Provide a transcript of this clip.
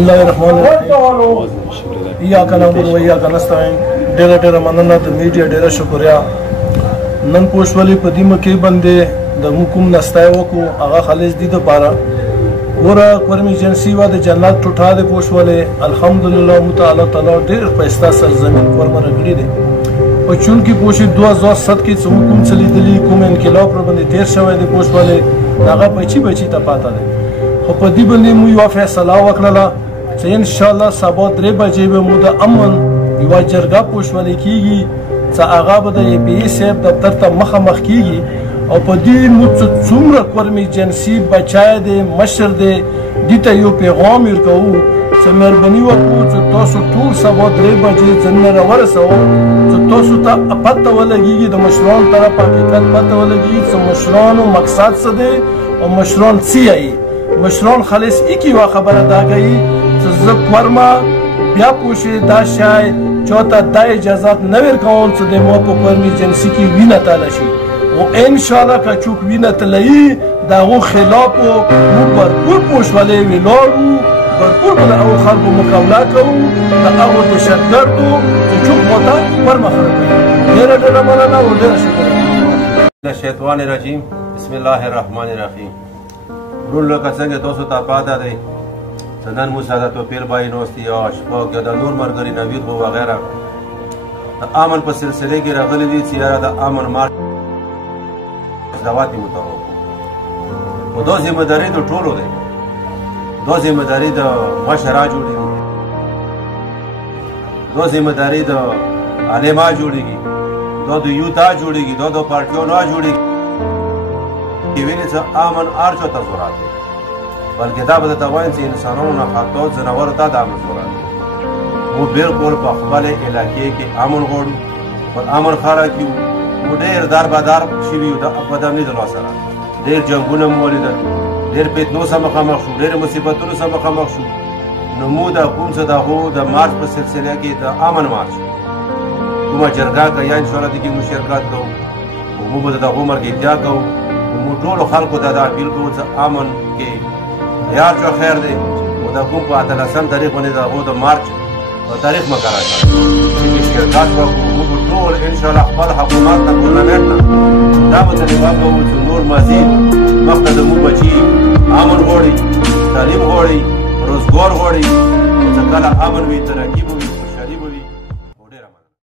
الله الرحمن الرحیم. ایاک نعبد و ایاک نستعین. ډېره مننه د میډیا، ډېره شکریا. نن پوښتولې په دې مکې باندې د کوم نستای وکړو هغه خالص دي دپاره ګوره کورمي ایجنسي وه د جنت ټوټه د پوښولې. الحمدلله موږ ته الله تعالی ډېر ښایسته سرزمین کورمه راکړي دی. په چونکې پوښې 2007 کې څه موږ کوم څه لیدلي، کوم انقلاب را باندې تېر شوی دی پوښولې د هغه بچي ته پاته دی. خو په دې باندې موږ یوه فیصله وکړله چې انشاءالله سبا 3 بجې به موږ د امن یوه جرګه پوښولې کېږي چې هغه به د APA صاحب دفتر ته مخامخ کېږي او په دې موږ څومره کورمي ایجنسي بچی دی، مشر دی، دې ته یو پیغام ورکوو چې مهرباني وکړو چې تاسو ټول سبا 3 بجې ځانونه راورسوو چې تاسو ته پته ولګېږي د مشرانو طرف حقیقت پته ولګېږي چې مشرانو مقصد څه دی او مشران څه یایي. مشران خالص ایک یوه خبره دا کوي چې زه کورمه بیا پوښې دا شی چاته دا اجازت نه ورکوم چې د ما په کورمي ایجنسي کې وینه تاله شي او انشاءالله که څوک وینه تلوي د هغو خلاف موږ برپور پوښولې ولاړو، برپور به د هغو خلکو مقابله کوو د هغو دهشتګردو چې څوک ماته کورمه خرابوي. ډېره مننه او ډېره شکریه. من الشیطان الرجیم. بسم الله الرحمن الرحیم. ورونو لکه څنګه تاسو ته پاته دی چې نن موږ سره توپیر بای ناست یا اشفاق یا د نور ملګري نوید خو وغیره د امن په سلسله کې راغلي دي چې یاره د امن مارچ دعوت یې ورته وکړو. خو دا ذمهداري د ټولو دی، دا ذمهداري د مشره جوړېږي، دا ذمهداري د عالما جوړېږي، دا د یوتا جوړېږي، دا د پارټیو نه جوړېږي. ویلې چې امن هر چا ته ضرورت دی، بلکې دا به درته وایم چې انسانانو نه خاطر ځناورو ته د امن ضرورت دی. موږ بالکل په خپلې علاقې کې امن غواړو، پر امن خلک یو. موږ ډېر در بدر شوي یو په دمني د لاسه سره، ډېر جنګونه مو ولیدل، ډېر فتنو سره مخامخ شو، ډېر مصیبتونو سره مخامخ شو. نو موږ د کوم څه د هغو د مارچ په سلسله کې د امن مارچ کومه جرګه که یا انشاءالله دې کې موږ شرکت کوو او موږ به د هغو ملګرتیا کوو. موږ ټولو خلکو ته دا اپیل کوو چې امن کې یار چا خیر دی او د کوم په 18 تاریخ باندې د هغو د مارچ تاریخ مقرر کړی چې شرکت وکړو. موږ ټول انشاءالله خپل حکومت ته ګورنمنټ ته دا به طالبان کوو چې نور مزید مخته د موږ بچي امن غواړي، تعلیم غواړي، روزګار غواړي. چې کله امن وي ترقي